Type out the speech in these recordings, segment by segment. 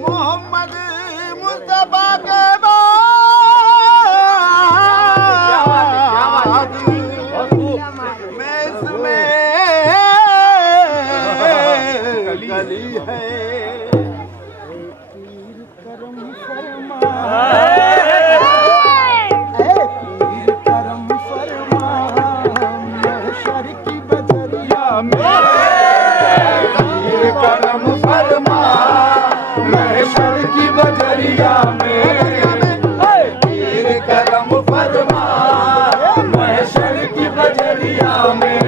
मोहम्मद मुस्तफा के बाद मैं इसमें गली है। करम फरमा, पीर करम फरमा, महशर की बजरिया में पीर करम फरमा, महशर की बजरिया में पीर करम फरमा, महशर की बजरिया में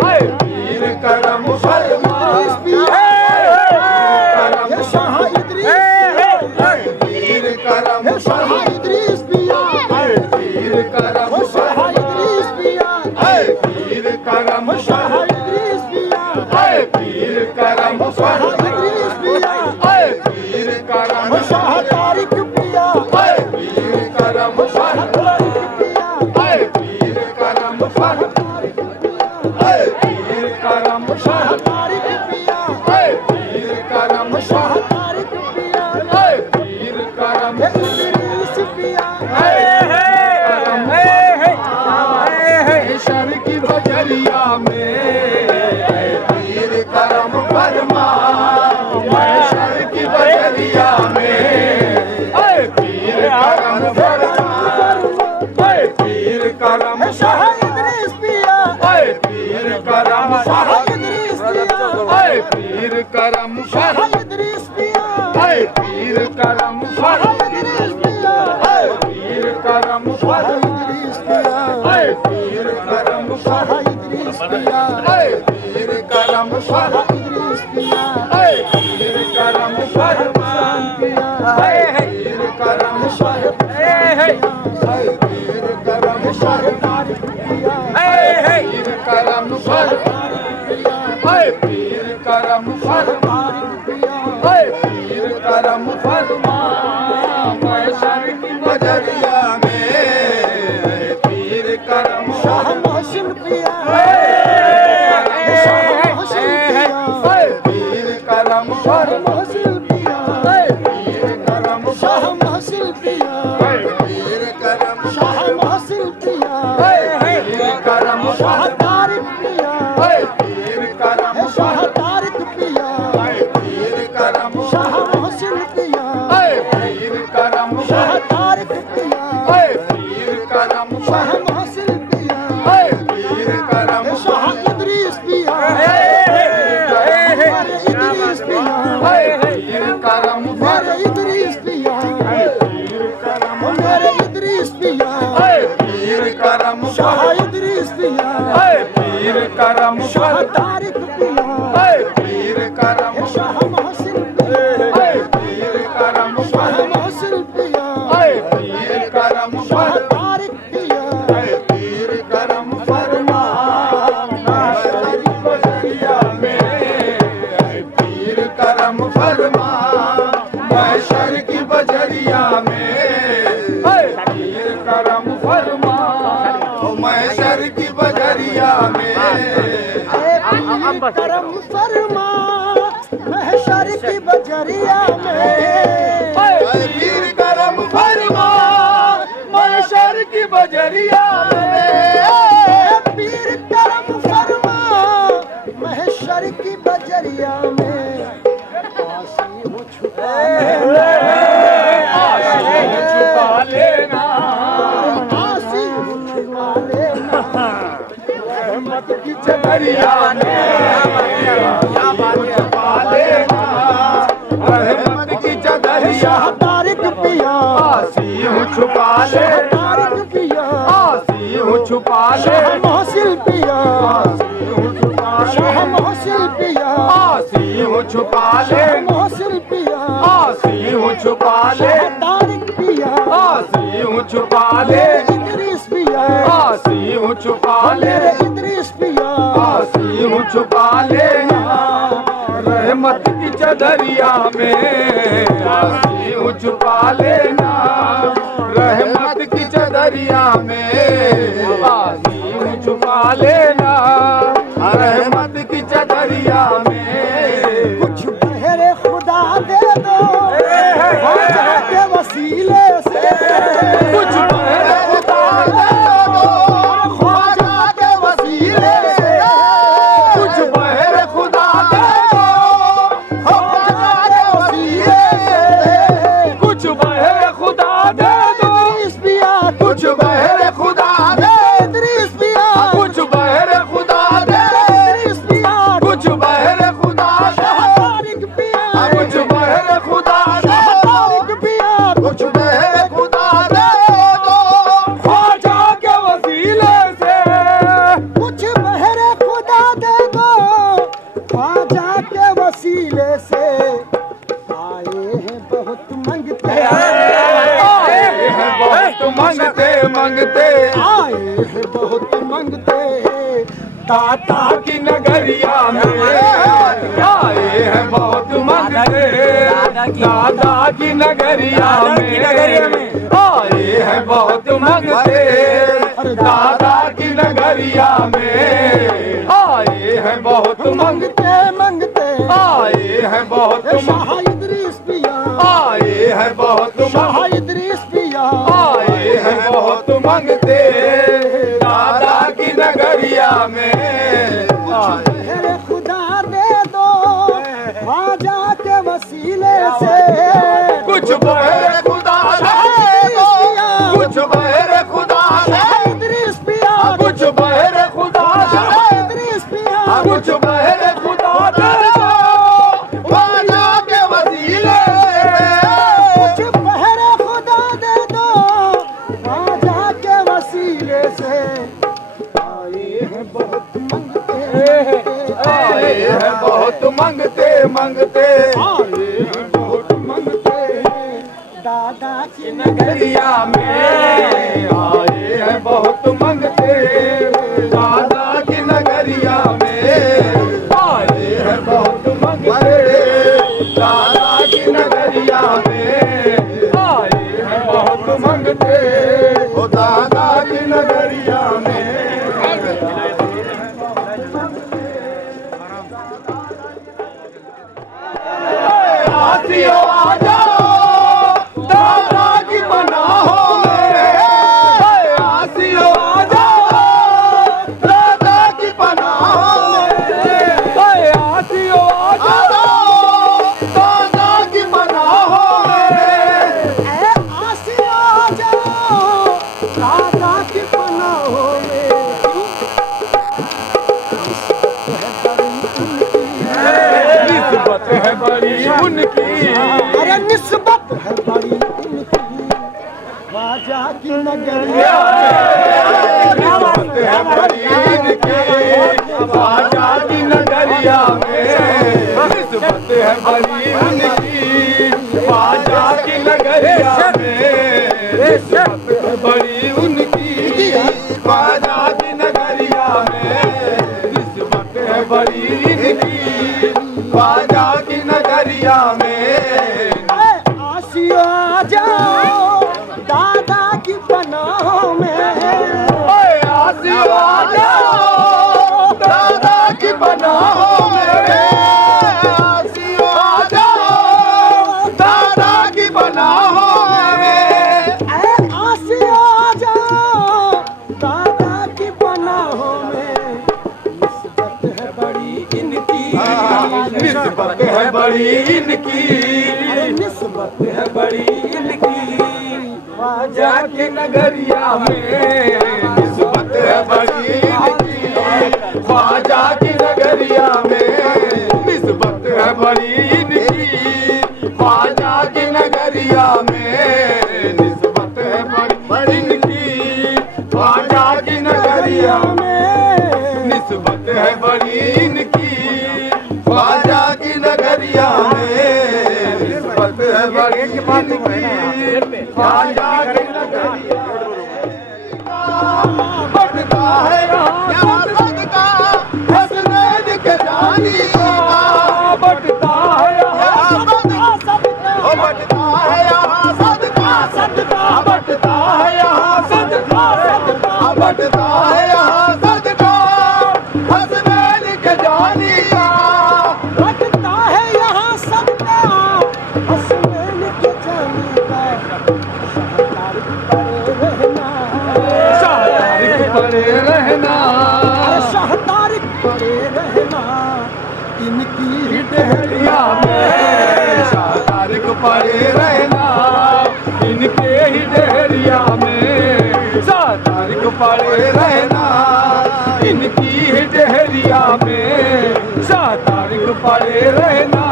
पीर करम फरमा। करम शाह इदरीस पिया, पीर करम शाह इदरीस पिया, पीर करम शाह तारिक पिया, पीर करम शाह तारिक पिया, पीर करम शाह तारिक पिया, पीर करम शाह तारिक पिया, पीर करम शाह तारिक पिया, पीर करम इदरीस पिया। शर की बजरिया में पीर करम फरमा, शर की बजरिया में पीर करम फरमा, पीर करम शाह इदरीस पिया, पीर करम शाह इदरीस पिया, पीर करम शाह इदरीस पिया, पीर करम शाह इदरीस पिया, पीर करम शाह इदरीस पिया, पीर करम शाह इदरीस पिया, पीर करम शाह इदरीस पिया, पीर करम शाह पिया, पीर करम शाह पीर करम शाह तारिक पिया, पीर करम शाह पिया, पीर करम शाह तारिक पिया, पीर करम फरमा, महशर की बजरिया में पीर करम शाह मोहसिन पिया, पीर करम शाह मोहसिन पिया, पीर करम शाह मोहसिन पिया, पीर करम शाह मोहसिन पिया, पीर करम शाह तारिक पिया, पीर करम शाह तारिक पिया, पीर करम शाह मोहसिन पिया, पीर करम शाह तारिक पिया, पीर करम शाह मोहसिन पिया, पीर करम शाह इदरीस पिया, इदरीस पिया, पीर करम मेरे इदरीस पिया, पीर करम मेरे इदरीस पिया, पीर करम शाह इदरीस पिया, पीर करम शाह तारिक पिया, पीर करम शाह मोहसिन पिया, पीर करम शाह मोहसिन पिया, पीर करम शाह तारिक पिया, पीर करम फरमा, महशर की बजरिया में पीर करम फरमा, महशर की बजरिया में पीर करम फरमा, महशर की बजरिया में करम फरमा, महशर की बजरिया में पीर करम फरमा, महशर की बजरिया में पीर करम फरमा, महशर की बजरिया में आसी हो छुपा लेना, आसी हो छुपा लेना, रहमत की चदरिया में छुपा लेना, रहमत की चदरिया तारिक पिया, आसी हो छुपा ले तारिक पिया, आसी हो छुपा ले मोहसिन पिया, आसी हो छुपा शाह मोहसिन पिया, आसी हो छुपा ले मोहसिन पिया, आसी हो छुपा ले तारिक पिया, आसी हो छुपा ले इदरीस पिया, आसी हो छुपा ले इदरीस पिया, आसी हो छुपा लेना, रहमत की चदरिया में आसी हो छुपा लेना, रहमत की चदरिया में आसी हो छुपा लेना, रहमत की चदरिया में कुछ बहरे खुदा ख्वाजा के वसीले से आए हैं बहुत मंगते, आए हैं बहुत मंगते मंगते, आए हैं बहुत मंगते, दाता की नगरिया में आए हैं बहुत मंगते, दादा की नगरिया में आए हैं बहुत मंगते, दादा की नगरिया में आए हैं बहुत मंगते, मंगते आए हैं बहुत शाह इदरीस पिया, आए हैं बहुत शाह इदरीस पिया, आए हैं बहुत मंगते, दादा की नगरिया में मेरे खुदा दे दो ख्वाजा के वसीले से, कुछ बहरे खुदा दे दो, कुछ बहरे खुदा दे, इदरीस पिया, कुछ बहरे खुदा दे, इदरीस पिया, कुछ बहरे खुदा दे दो, ख्वाजा के वसीले कुछ बहरे खुदा दे दो ख्वाजा के वसीले से, आए हैं बहुत मंगते, आए हैं बहुत मंगते मंगते, आए हैं बहुत मंगते, दादा की नगरिया में आए हैं बहुत मंगते, दादा की नगरिया में आए हैं बहुत मंगते, दादा की नगरिया में आए हैं बहुत मंगते, ओ दादा की नगरिया में आसियो आ जाओ दादा की पनाहों में, आसियो आ जाओ दादा की पनाहों में, आसियो आ जाओ दादा की पनाहों में, आसिया जाओ दादा की पनाहों में, निस्बत है बड़ी उनकी, अरे निस्बत है बड़ी उनकी ख्वाजा की नगरिया, निस्बत है बड़ी उनकी, ख्वाजा की नगरिया में निस्बत है बड़ी उनकी, ख्वाजा की नगरिया में निस्बत है बड़ी उनकी, ख्वाजा की नगरिया में निस्बत है बड़ी इनकी, ख्वाजा की नगरिया में आसिया जाओ दादा की पनाहों में, आसियो आ जाओ दादा की पनाहों में, आसियो आ जाओ दादा की पनाहों में, आसिया जाओ दादा की पनाहों में, निस्बत है बड़ी इनकी, निस्बत है बड़ी इनकी, निस्बत है बड़ी इनकी ख्वाजा की नगरिया में निस्बत है बड़ी इनकी, ख्वाजा की नगरिया में निस्बत है बड़ी इनकी, ख्वाजा की नगरिया में निस्बत है बड़ी इनकी, ख्वाजा की नगरिया में निस्बत है बड़ी इनकी, ख्वाजा की नगरिया में निस्बत है बड़ी इनकी, ख्वाजा की नगरिया बढ़ता है यहाँ सदका हसनैन के जानी का, बढ़ता है यहाँ सदका, बढ़ता है यहाँ सदका, बढ़ता है यहाँ सदका, बढ़ता है यहाँ सदका हसनैन के जानी का, बढ़ता है यहाँ सदका हसनैन के जानी का, शाहदार पड़े रहना, शाहदार पड़े रहना, इनकी ही डेहरिया में शाहदार पड़े रहना, इनके ही डेहरिया में शाहदार पड़े रहना, इनकी ही डेहरिया में शाहदार पड़े रहना,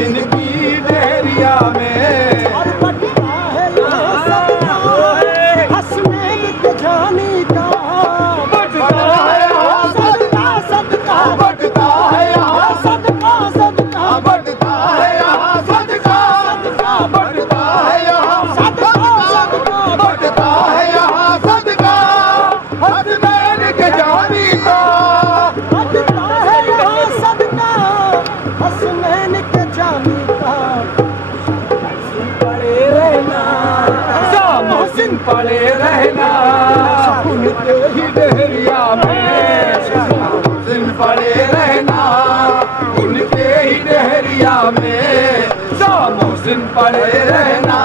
इनकी डेहरिया में और बढ़ता है यहाँ सदका हसनैन के जानी का, बढ़ता है यहाँ सदका सदका बढ़ता है यहाँ पड़े रहना उनके ही डहरिया में, शाह मोहसिन पड़े रहना उनके ही डहरिया में, शाह मोहसिन पड़े रहना।